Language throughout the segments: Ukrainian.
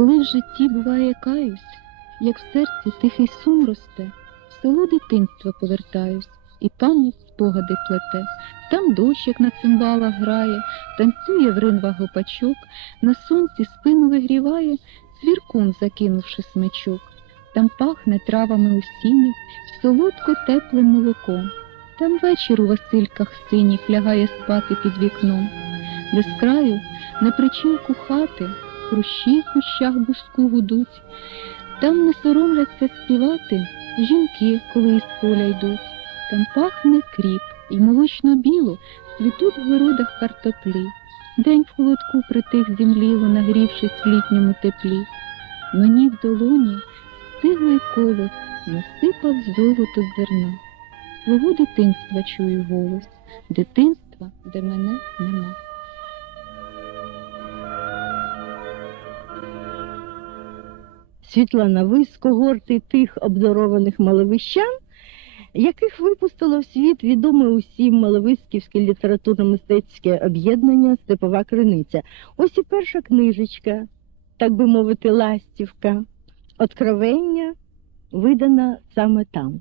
Коли в житті буває каюсь, як в серці тихий сум росте, в село дитинства повертаюсь, і пам'ять спогади плете. Там дощик на цимбалах грає, танцює в ринвах гопачок, на сонці спину вигріває, цвіркун закинувши смичок. Там пахне травами осінніх, солодко теплим молоком. Там вечір у Васильках синіх лягає спати під вікном. Без краю, на причинку хати, хрущі в кущах буску гудуть. Там не соромляться співати жінки, коли із поля йдуть. Там пахне кріп, і молочно біло цвітуть в городах картоплі. День в холодку притих земліло, нагрівшись в літньому теплі. Мені в долоні стиглий колос насипав золото зерна. Свого дитинства чую голос, дитинства, де мене нема. Світлана, ви з когорти тих обдарованих маловищан, яких випустило в світ відоме усім Маловиськівське літературно-мистецьке об'єднання Степова Криниця. Ось і перша книжечка, так би мовити, ластівка, откровення, видана саме там.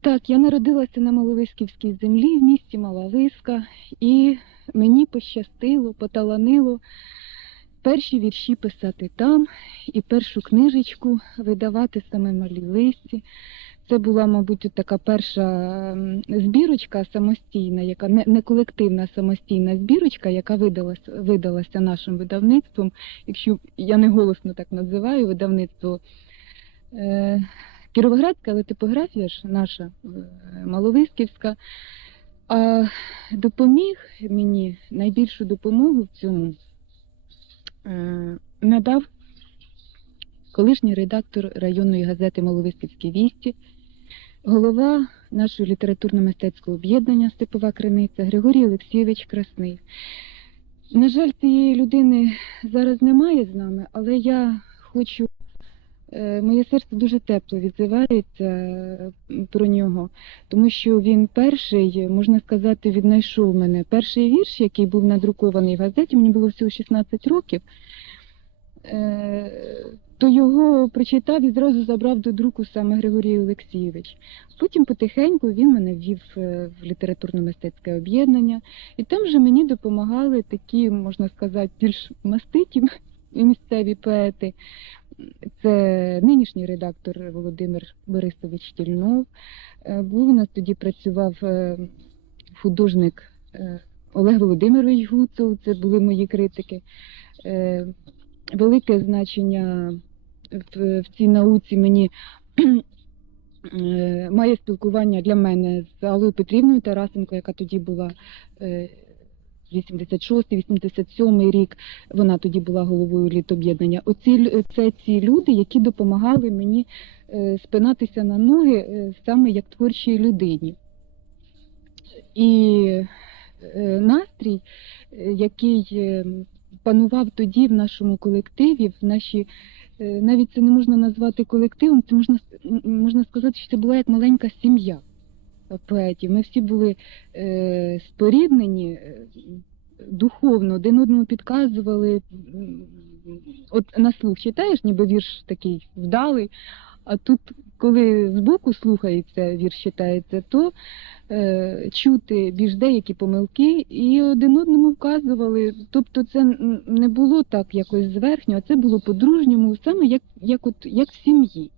Так, я народилася на Маловиськівській землі в місті Маловиська, і мені пощастило, поталанило перші вірші писати там і першу книжечку видавати саме в Малівисці. Це була, мабуть, така перша збірочка самостійна, яка не, колективна самостійна збірочка, яка видалася, видалася нашим видавництвом. Якщо я не голосно так називаю, видавництво е, Кіровоградська, але типографія ж наша е, Маловиськівська. А допоміг мені найбільшу допомогу в цьому надав колишній редактор районної газети Маловисківські вісті, голова нашого літературно-мистецького об'єднання Степова Криниця Григорій Олексійович Красний. На жаль, цієї людини зараз немає з нами, але я хочу. Е, Моє серце дуже тепло відзивається е, про нього, тому що він перший, можна сказати, віднайшов мене. Перший вірш, який був надрукований в газеті, мені було всього 16 років, е, то його прочитав і зразу забрав до друку саме Григорій Олексійович. Потім потихеньку він мене ввів в літературно-мистецьке об'єднання, і там вже мені допомагали такі, можна сказати, більш маститі місцеві поети. Це нинішній редактор Володимир Борисович Тільнов. Е, Був у нас тоді працював е, художник е, Олег Володимирович Гуцул, це були мої критики. Велике значення в, цій науці мені має спілкування для мене з Аллою Петрівною Тарасенко, яка тоді була 86-87 рік. Вона тоді була головою літоб'єднання. Оці це ці люди, які допомагали мені е, спинатися на ноги е, саме як творчій людині. І е, настрій, який панував тоді в нашому колективі, в нашій, навіть це не можна назвати колективом, це можна, можна сказати, що це була як маленька сім'я поетів. Ми всі були е, споріднені е, духовно, один одному підказували. От на слух читаєш, ніби вірш такий вдалий, а тут, коли збоку слухається, вірш читається, то е, чути більш деякі помилки і один одному вказували. Тобто це не було так якось зверхньо, а це було по-дружньому, саме як, як, от, як в сім'ї.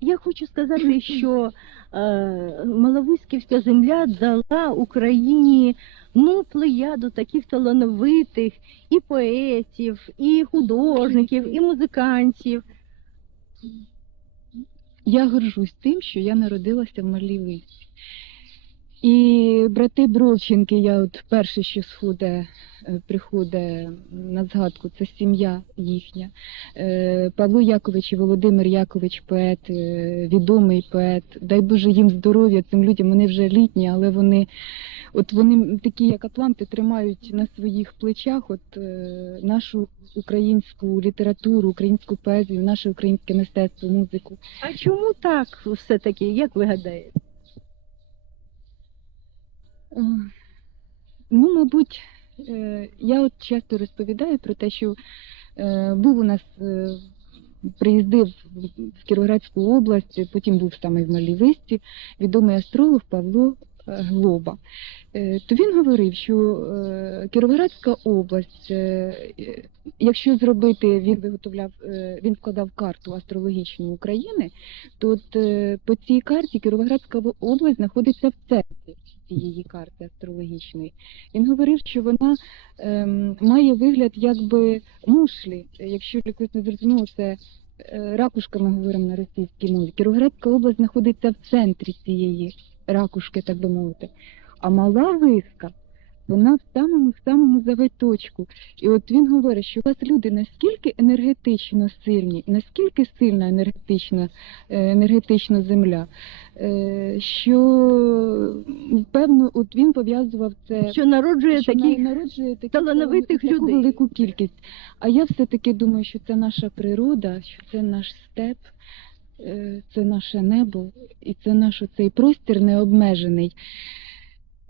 Я хочу сказати, що е, Маловиськівська земля дала Україні ну, плеяду таких талановитих і поетів, і художників, і музикантів. Я горжусь тим, що я народилася в Марлівиці. І брати Бровченки, я от перше, що сходе приходить на згадку, це сім'я їхня. Е, Павло Якович і Володимир Якович, поет, е, відомий поет. Дай Боже їм здоров'я цим людям. Вони вже літні, але вони, от вони такі, як Атланти, тримають на своїх плечах от, е, нашу українську літературу, українську поезію, наше українське мистецтво, музику. А чому так все-таки, як ви гадаєте? Е, Ну, мабуть, е, я от часто розповідаю про те, що Е, Був у нас, е, приїздив в Кіровоградську область, потім був саме в Малій Висті, відомий астролог Павло Глоба. Е, То він говорив, що е, Кіровоградська область, е, якщо зробити, він виготовляв, він вкладав карту астрологічну України, то от по цій карті Кіровоградська область знаходиться в центрі цієї карти астрологічної. Він говорив, що вона ем, має вигляд якби мушлі. Якщо для когось не зрозуміло, це е, ракушка, ми говоримо на російській мові. Кіровоградська область знаходиться в центрі цієї ракушки, так би мовити. А мала виска, вона в самому в самому завиточку. І от він говорить, що у вас люди наскільки енергетично сильні, наскільки сильна енергетична, е, енергетична земля, е, що певно, от він пов'язував це Що народжує що таких народжує таких талановитих таку людей. велику кількість. А я все-таки думаю, що це наша природа, що це наш степ, це наше небо, і це наш цей простір необмежений.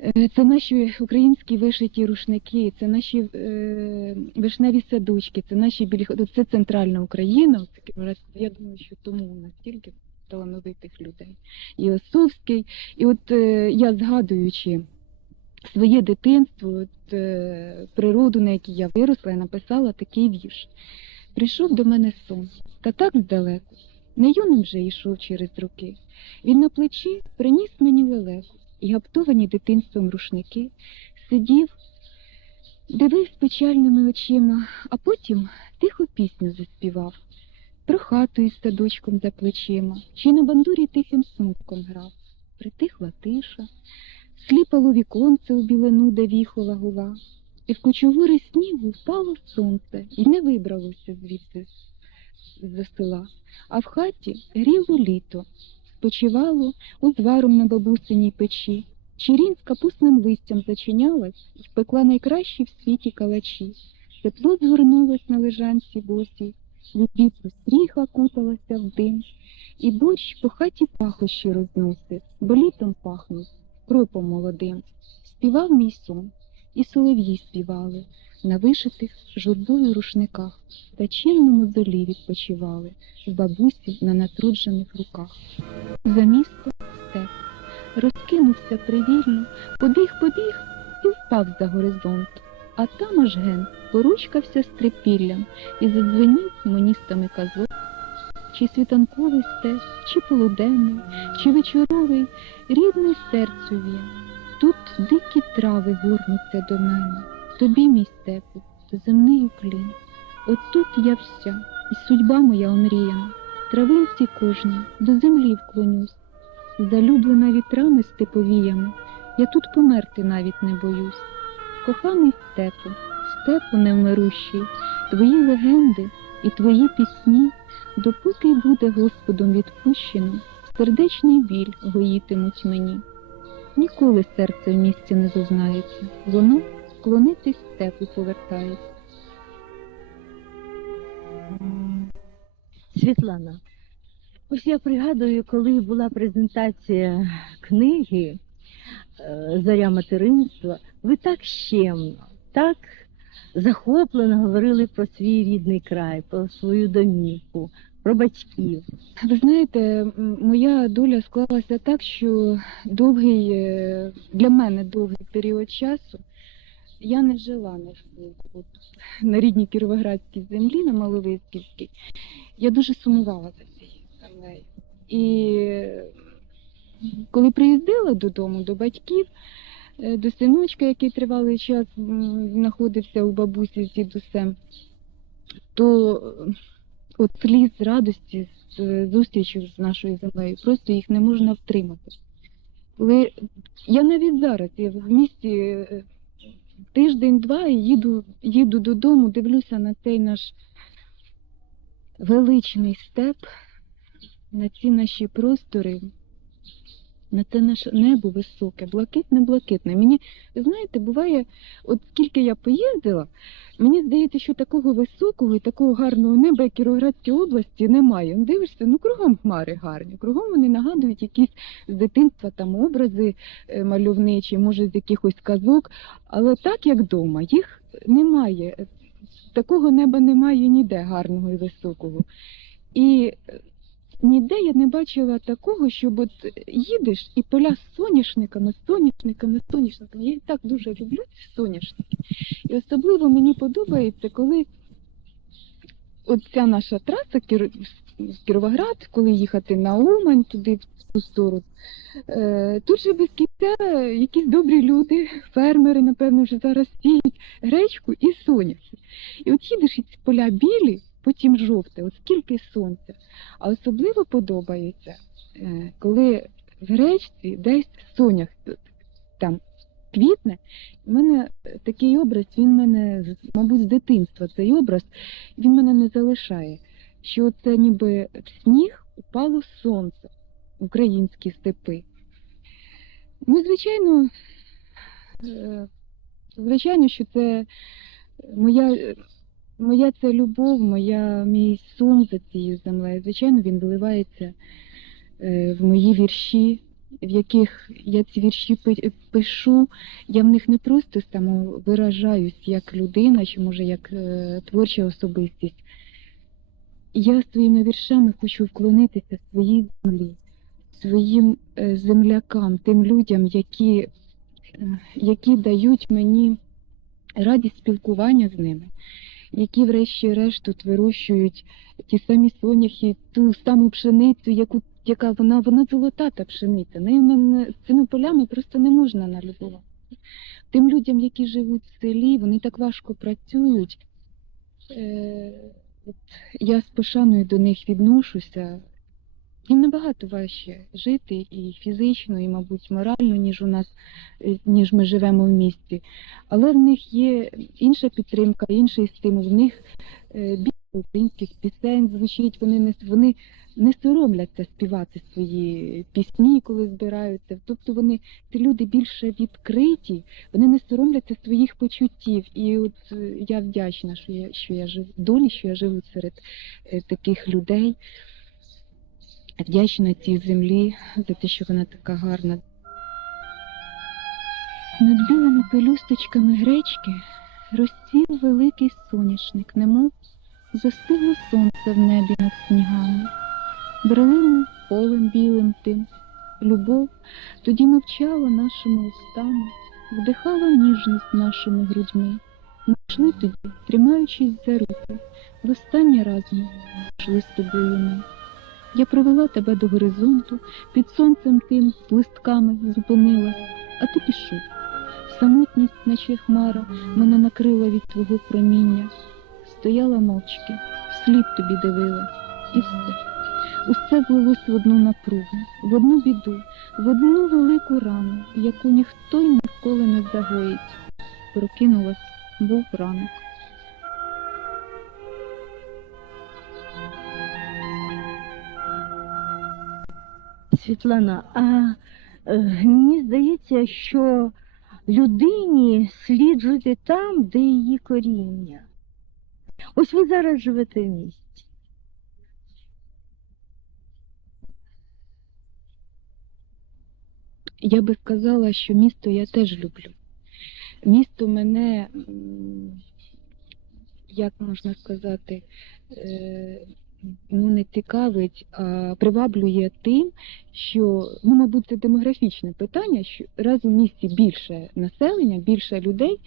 Е, Це наші українські вишиті рушники, це наші е, вишневі садочки, це наші білі. Це центральна Україна. Я думаю, що тому у нас стільки талановитих людей. І Осовський. І от е, я згадуючи своє дитинство, от, е, природу, на якій я виросла, я написала такий вірш. Прийшов до мене сон, та так здалеку, не юним вже йшов через роки. Він на плечі приніс мені лелеку, і гаптовані дитинством рушники, сидів, дивився печальними очима, а потім тиху пісню заспівав. Про хату із садочком за плечима, чи на бандурі тихим смутком грав. Притихла тиша, сліпало віконце у білину, де віхола гула, і в кучовури снігу впало сонце і не вибралося звідси з села, а в хаті гріло літо, спочивало узваром на бабусиній печі. Чирін з капусним листям зачинялась і пекла найкращі в світі калачі. Тепло згорнулось на лежанці босій, від вітру стріха куталася в дим, і борщ по хаті пахощі розносив, бо літом пахнув кропом молодим. Співав мій сон, і солов'ї співали на вишитих журбою рушниках та чинному золі відпочивали в бабусі на натруджених руках. За місто степ розкинувся привільно, побіг, побіг і впав за горизонт. А там аж ген поручкався з трипіллям і задзвенів моністами казок. Чи світанковий степ, чи полуденний, чи вечоровий, рідний серцю він. Тут дикі трави горнуться до мене, тобі, мій степу, земний уклін. От тут я вся, і судьба моя омріяна, травинці кожній до землі вклонюсь. Залюблена вітрами степовіями, я тут померти навіть не боюсь. Коханий степу, степу невмирущий, твої легенди і твої пісні, допоки буде Господом відпущено, сердечний біль гоїтимуть мені. Ніколи серце в місті не зознається, воно склонитись степу повертається. Світлана, ось я пригадую, коли була презентація книги е, Заря материнства, ви так щемно, так захоплено говорили про свій рідний край, про свою домівку, про батьків. Ви знаєте, моя доля склалася так, що довгий е, для мене довгий період часу я не жила на, от, на рідній Кіровоградській землі, на Маловиськівській. Я дуже сумувала за цією землею. І коли приїздила додому до батьків, е, до синочка, який тривалий час знаходився у бабусі з дідусем, то е, от сліз радості з зустрічі з нашою землею, просто їх не можна втримати. Коли я навіть зараз я в місті е, тиждень-два і їду, їду додому, дивлюся на цей наш величний степ, на ці наші простори, на це наше небо високе, блакитне-блакитне. Мені, ви знаєте, буває, от скільки я поїздила, Мені здається, що такого високого і такого гарного неба, як Кіровоградській області, немає. Ну, Дивишся, ну кругом хмари гарні, кругом вони нагадують якісь з дитинства там образи е, мальовничі, може з якихось казок, але так як вдома, їх немає. такого неба немає ніде гарного і високого. І е, ніде я не бачила такого, щоб от їдеш і поля з соняшниками, соняшниками, соняшниками. Я так дуже люблю ці соняшники. І особливо мені подобається, коли от ця наша траса Кір- Кіровоград, коли їхати на Умань, туди в ту сторону. Е, Тут же без кінця якісь добрі люди, фермери, напевно, вже зараз сіють гречку і соняхи. І от їдеш і ці поля білі, потім жовте, от скільки сонця. А особливо подобається, е, коли в гречці десь сонях там квітне. У мене такий образ, він мене, мабуть, з дитинства цей образ, він мене не залишає. Що це ніби в сніг упало сонце, українські степи. Ну, звичайно, е, звичайно, що це моя, моя ця любов, моя, мій сум за цією землею. Звичайно, він виливається е, в мої вірші, в яких я ці вірші пи- пишу. Я в них не просто самовиражаюсь як людина, чи може як е, творча особистість. Я своїми віршами хочу вклонитися своїй землі, своїм е, землякам, тим людям, які, які дають мені радість спілкування з ними, які, врешті-решт, тут вирощують ті самі соняхи, ту саму пшеницю, яку, яка вона, вона золота та пшениця. Не, не, цими полями просто не можна налюбувати. Тим людям, які живуть в селі, вони так важко працюють. Е, от я з пошаною до них відношуся. Їм набагато важче жити і фізично, і, мабуть, морально, ніж у нас, е, ніж ми живемо в місті. Але в них є інша підтримка, інший стимул. В них е, більше українських пісень звучить, вони не, вони не соромляться співати свої пісні, коли збираються. Тобто вони, ці люди більше відкриті, вони не соромляться своїх почуттів. І от е, я вдячна, що я, що я живу долі, що я живу серед таких людей. Вдячна цій землі за те, що вона така гарна. Над білими пелюсточками гречки розцвів великий соняшник, немов застигло сонце в небі над снігами. Брели ми полем білим тим. Любов тоді мовчала нашими устами, вдихала ніжність нашими грудьми. Ми йшли тоді, тримаючись за руки, в останній раз йшли з тобою ми. Я провела тебе до горизонту, під сонцем тим листками зупинила, а ти пішов. Самотність, наче хмара, мене накрила від твого проміння. Стояла мовчки, вслід тобі дивила, і все. Усе влилось в одну напругу, в одну біду, в одну велику рану, яку ніхто й ніколи не загоїть. Прокинулась, був ранок. Світлана, а е, мені здається, що людині слід жити там, де її коріння. Ось ви зараз живете в місті. Я би сказала, що місто я теж люблю. Місто мене, як можна сказати, е, ну не цікавить, а приваблює тим, що, ну, мабуть, це демографічне питання, що раз у місті більше населення, більше людей,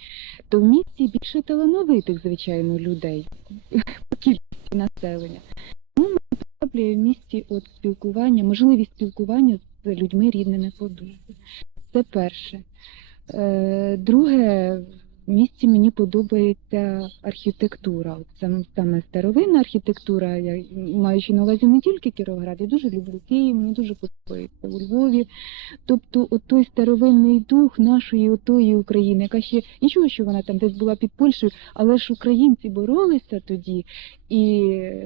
то в місті більше талановитих, звичайно, людей по кількості населення. Ну, мене приваблює в місті от спілкування, можливість спілкування з людьми рідними по духу. Це перше. Е, Друге, місті мені подобається архітектура. От Саме, старовинна архітектура, я маючи на увазі не тільки Кіровоград, я дуже люблю Київ, мені дуже подобається у Львові. Тобто, от той старовинний дух нашої отої України, яка ще нічого, що вона там десь була під Польщею, але ж українці боролися тоді, і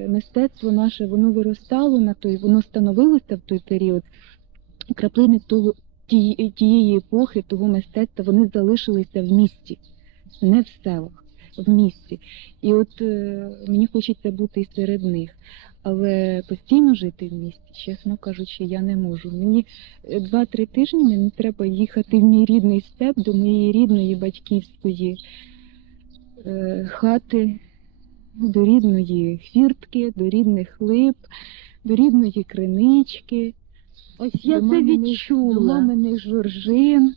мистецтво наше воно виростало на той, воно становилося в той період. Краплини того тієї епохи, того мистецтва, вони залишилися в місті, не в селах, в місті. І от е, мені хочеться бути і серед них. Але постійно жити в місті, чесно кажучи, я не можу. Мені е, два-три тижні мені треба їхати в мій рідний степ до моєї рідної батьківської е, хати, до рідної хвіртки, до рідних лип, до рідної кринички, Ось я до це маминих- до відчула. маминих жоржин.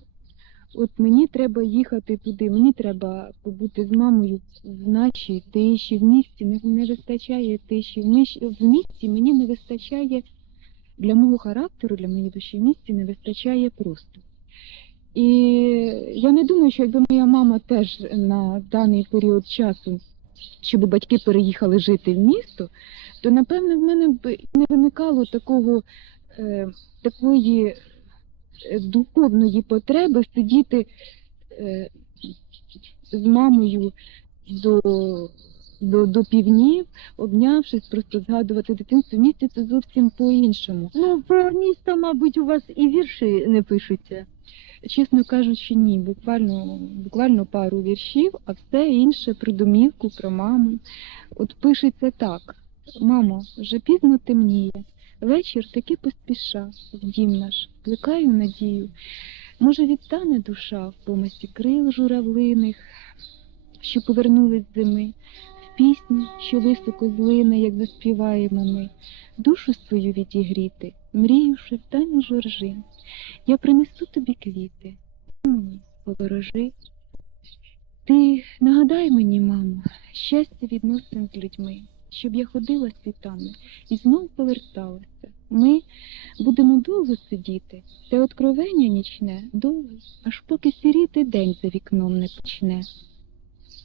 От мені треба їхати туди, мені треба побути з мамою в нашій тиші, в місті не, не вистачає тиші. В, між, в місті мені не вистачає для мого характеру, для моєї душі в місті не вистачає просто. І я не думаю, що якби моя мама теж на даний період часу, щоб батьки переїхали жити в місто, то напевно в мене б не виникало такого, е, такої духовної потреби сидіти е, з мамою до, до, до півнів, обнявшись, просто згадувати дитинство. В місті це зовсім по-іншому. Ну, про місто, мабуть, у вас і вірші не пишуться. Чесно кажучи, ні, буквально, буквально пару віршів, а все інше про домівку, про маму. От пишеться так: мамо, вже пізно темніє, вечір таки поспіша, в дім наш, плекаю надію. Може, відтане душа в помисті крил журавлиних, що повернулись зими, в пісні, що високо злине, як заспіваємо ми, душу свою відігріти, мрію шептанню жоржин. Я принесу тобі квіти, ти мені поворожи. Ти нагадай мені, мамо, щастя відносин з людьми, щоб я ходила світами і знов поверталася. Ми будемо довго сидіти, те откровення нічне довго, аж поки сіріти день за вікном не почне.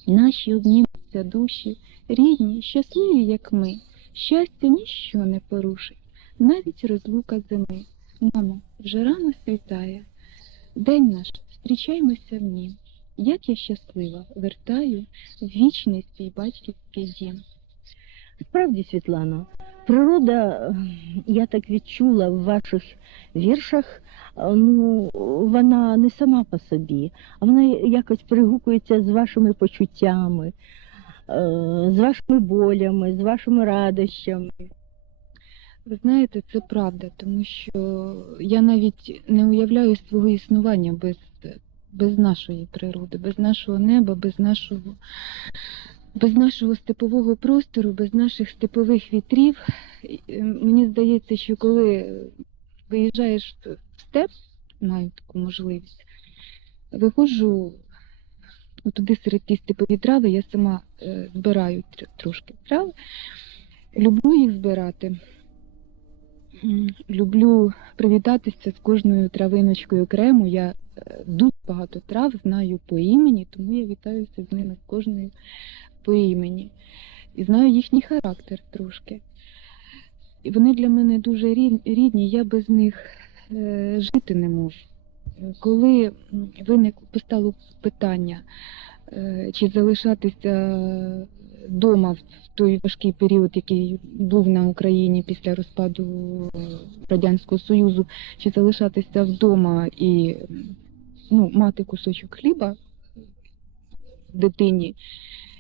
Наші обнімуться душі, рідні, щасливі, як ми, щастя ніщо не порушить, навіть розлука зими. Мамо, вже рано світає. День наш, зустрічаймося в нім. Як я щаслива, вертаю в вічний свій батьківський дім. Справді, Світлано, природа, е, я так відчула в ваших віршах, е, ну, вона не сама по собі, а вона якось пригукується з вашими почуттями, е, з вашими болями, з вашими радощами. Ви знаєте, це правда, тому що я навіть не уявляю свого існування без, без нашої природи, без нашого неба, без нашого, без нашого степового простору, без наших степових вітрів. Е, Мені здається, що коли виїжджаєш в степ, маю таку можливість, виходжу туди серед ті степові трави, я сама е, збираю тр- трошки трав, люблю їх збирати. Люблю привітатися з кожною травиночкою окремо. Я е, дуже багато трав знаю по імені, тому я вітаюся з ними з кожною по імені. І знаю їхній характер трошки. І вони для мене дуже рідні, я без них е, жити не можу. Коли виник постало питання, е, чи залишатися вдома в той важкий період, який був на Україні після розпаду Радянського Союзу, чи залишатися вдома і ну, мати кусочок хліба дитині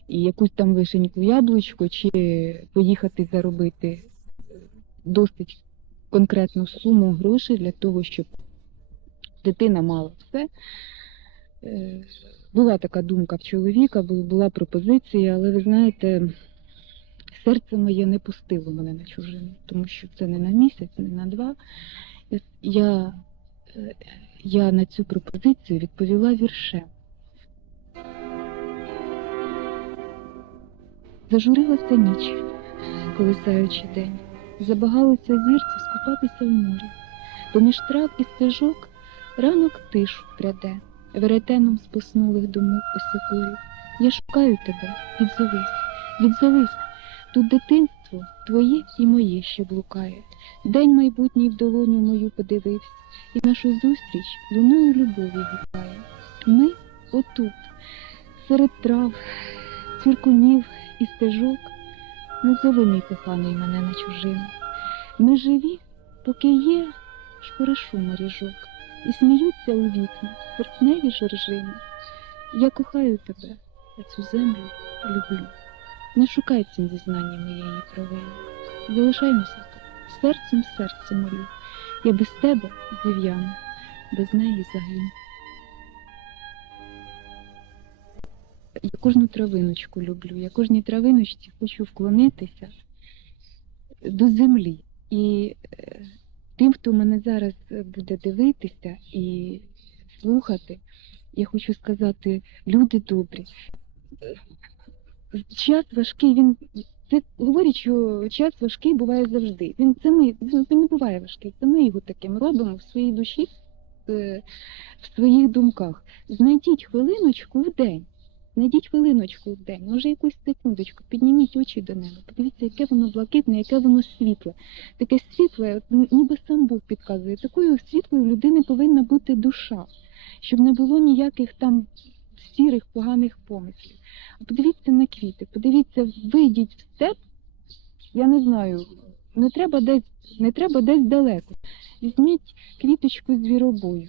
і якусь там вишеньку яблучко, чи поїхати заробити досить конкретну суму грошей для того, щоб дитина мала все. Е, Була така думка в чоловіка, була пропозиція, але ви знаєте, серце моє не пустило мене на чужину, тому що це не на місяць, не на два. Я- Я, е, я на цю пропозицію відповіла віршем. Зажурилася ніч, колисаючи день. Забагалися зірці скупатися в морі. Поміж трав і стежок ранок тишу пряде, веретеном споснулих думок осокорів. Я шукаю тебе, відзовись, відзовись. Тут дитинство твоє і моє ще блукає. День майбутній в долоню мою подивився, і нашу зустріч луною любові гукає. Ми отут, серед трав, цвіркунів і стежок, не зови мій коханий мене на чужину. Ми живі, поки є шпоришу моріжок, і сміються у вікна серпневі жоржини. Я кохаю тебе, а цю землю люблю. Не шукай цим зізнання моєї провини. Залишаймося тут, серцем серце молю. Я без тебе зів'яну, без неї загину. Я кожну травиночку люблю. Я кожній травиночці хочу вклонитися до землі. І е, тим, хто мене зараз буде дивитися і слухати, я хочу сказати, люди добрі. Час важкий, він це говорять, що час важкий буває завжди. Він це ми він не буває важкий. Це ми його таким робимо в своїй душі, е, в своїх думках. Знайдіть хвилиночку в день. Знайдіть хвилиночку в день, може якусь секундочку, підніміть очі до неба, подивіться, яке воно блакитне, яке воно світле. Таке світле, ніби сам Бог підказує. Такою світлою в людини повинна бути душа, щоб не було ніяких там сірих, поганих помислів. А подивіться на квіти, подивіться, вийдіть в степ, я не знаю, не треба десь, не треба десь далеко. Візьміть квіточку звіробою, к-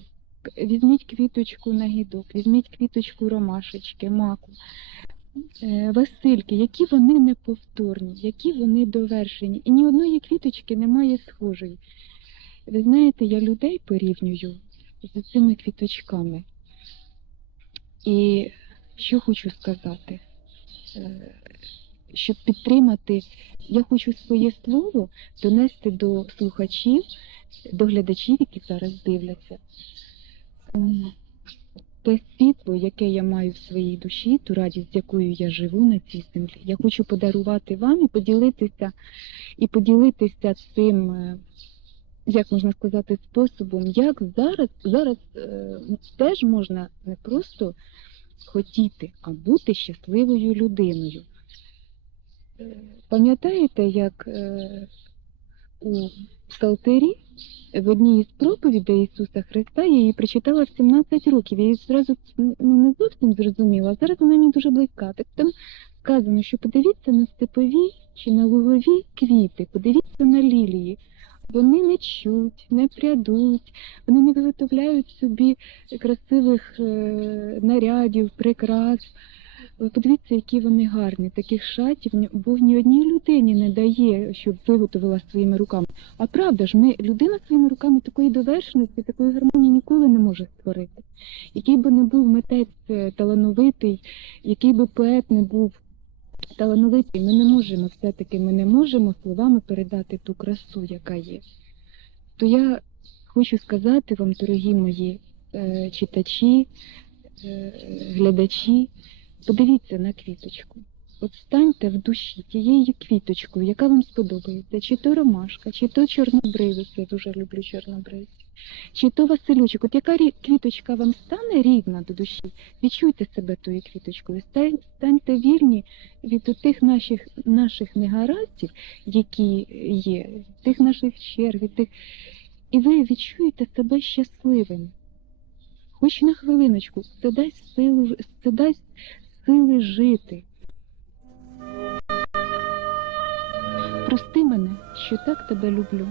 візьміть квіточку нагідок, візьміть квіточку ромашечки, маку, е, Васильки, які вони неповторні, які вони довершені. І ні одної квіточки немає схожої. Ви знаєте, я людей порівнюю з цими квіточками. І що хочу сказати? Е, Щоб підтримати, я хочу своє слово донести до слухачів, до глядачів, які зараз дивляться. М, Те світло, яке я маю в своїй душі, ту радість, з якою я живу на цій землі, я хочу подарувати вам і поділитися, і поділитися цим, е, як можна сказати, способом, як зараз, зараз е, теж можна не просто хотіти, а бути щасливою людиною. Е, Пам'ятаєте, як е, у Псалтирі в одній із проповідей Ісуса Христа я її прочитала в 17 років. Я її зразу ну, не зовсім зрозуміла, зараз вона мені дуже близька. Так там сказано, що подивіться на степові чи на лугові квіти, подивіться на лілії. Вони не чуть, не прядуть, вони не виготовляють собі красивих е, нарядів, прикрас. Ви Подивіться, які вони гарні. Таких шатів Бог ні одній людині не дає, щоб виготовила своїми руками. А правда ж, ми людина своїми руками такої довершеності, такої гармонії ніколи не може створити. Який би не був митець е, талановитий, який би поет не був талановитий, ми не можемо все-таки, ми не можемо словами передати ту красу, яка є. То я хочу сказати вам, дорогі мої е, читачі, е, глядачі, подивіться на квіточку. От станьте в душі тією квіточкою, яка вам сподобається, чи то ромашка, чи то чорнобривець, я дуже люблю чорнобривець, чи то Василючок. От яка квіточка вам стане рідна до душі, відчуйте себе тою квіточкою, станьте вільні від тих наших, наших негараздів, які є, тих наших черг, від тих... і ви відчуєте себе щасливим. Хоч на хвилиночку, це дасть сили, це дасть сили жити. Прости мене, що так тебе люблю,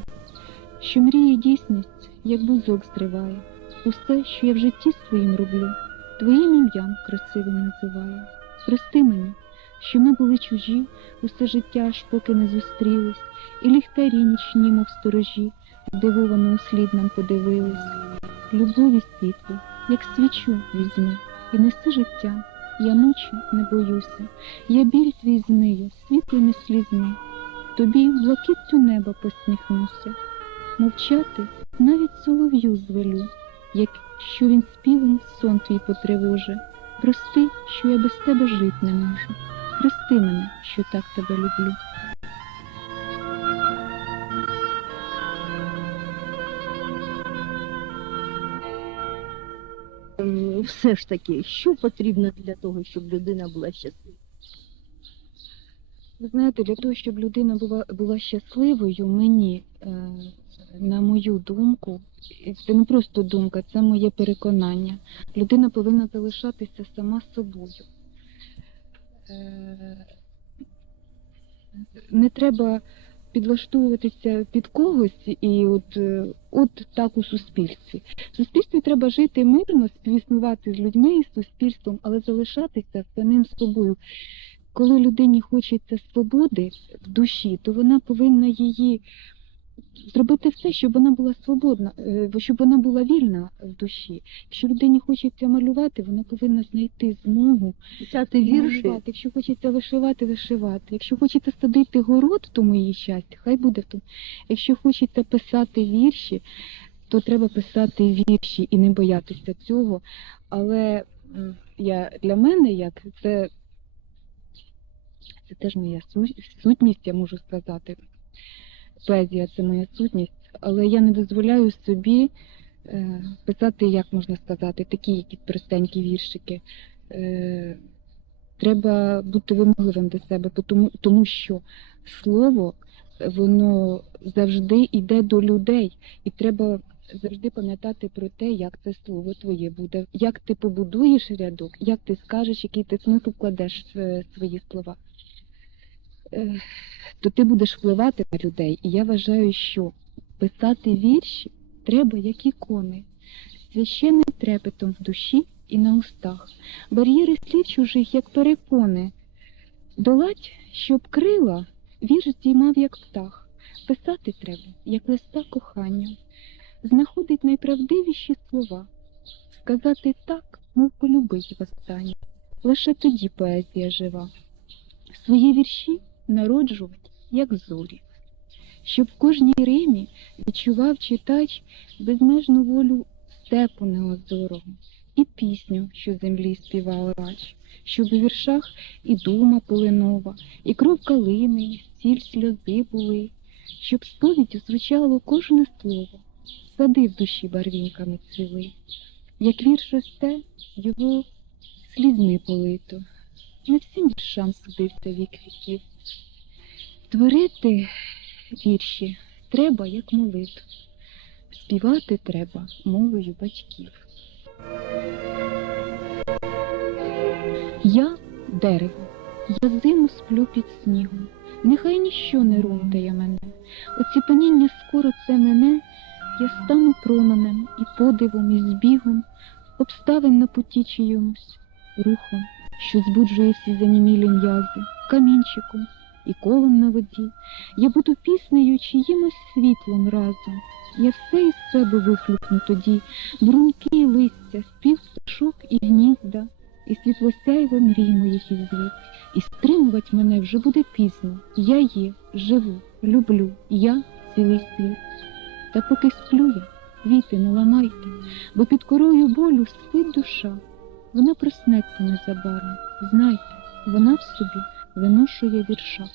що мріє дійсність, як бузок зриває. Усе, що я в житті своїм роблю, твоїм ім'ям красивим називаю. Прости мені, що ми були чужі, усе життя аж поки не зустрілись, і ліхтарі нічні, мов сторожі, здивовано услід нам подивились. Любові світло, як свічу візьми, і неси життя. Я ночі не боюся, я біль твій знию світлими слізьми. Тобі блакитцю неба посміхнуся, мовчати навіть солов'ю звелю, якщо він співом сон твій потривоже. Прости, що я без тебе жить не можу. Прости мене, що так тебе люблю. Все ж таки, що потрібно для того, щоб людина була щаслива? Ви знаєте, для того, щоб людина була, була щасливою, мені, е, на мою думку, це не просто думка, це моє переконання. Людина повинна залишатися сама собою. Е, не треба підлаштовуватися під когось і от, е, от так у суспільстві. В суспільстві треба жити мирно, співіснувати з людьми і з суспільством, але залишатися самим собою коли людині хочеться свободи в душі, то вона повинна її зробити все, щоб вона була свободна, е, щоб вона була вільна в душі. Якщо людині хочеться малювати, вона повинна знайти змогу Писати вірші. малювати. Якщо хочеться вишивати, вишивати. Якщо хочеться садити город, тому її щастя, хай буде в тому. Якщо хочеться писати вірші, то треба писати вірші і не боятися цього. Але я для мене як це, це теж моя сутність, я можу сказати. Поезія це моя сутність, але я не дозволяю собі е, писати, як можна сказати, такі якісь простенькі віршики. Е, треба бути вимогливим до себе, тому, що слово воно завжди йде до людей, і треба завжди пам'ятати про те, як це слово твоє буде, як ти побудуєш рядок, як ти скажеш, який ти смисл вкладеш в е, свої слова. Е, То ти будеш впливати на людей. І я вважаю, що писати вірші треба як ікони, священним трепетом в душі і на устах, бар'єри слів чужих, як перепони. Долать, щоб крила, вірш здіймав, як птах. Писати треба, як листа кохання, знаходить найправдивіші слова, сказати так, мов полюбить востаннє. Лише тоді поезія жива. Свої вірші народжувати, як зорі, щоб в кожній римі відчував читач безмежну волю степу неозорого і пісню, що землі співав рач, щоб у віршах і дума полинова, і кров калини, і стіль сльози були, щоб сповіддю звучало кожне слово, сади в душі барвінками цвіли. Як вірш росте, його слізьми полито, не всім віршам судився вік віків. Творити вірші треба, як молитву, співати треба мовою батьків. Я дерево, я зиму сплю під снігом, нехай ніщо не рунтає мене, оціпеніння скоро це мене, я стану променем і подивом, і збігом, обставин на путі чиюмусь, рухом, що збуджує всі занімілі м'язи, камінчиком і колом на воді. Я буду піснею чиїмось світлом разом. Я все із себе вихлюпну тоді, бруньки і листя, спів пташок і гнізда, і світлосяйво мрій моїх із звід. І стримувать мене вже буде пізно. Я є, живу, люблю, я цілий світ. Та поки сплю я, віти не ламайте, бо під корою болю спить душа. Вона проснеться незабаром. Знайте, вона в собі виношує вірша.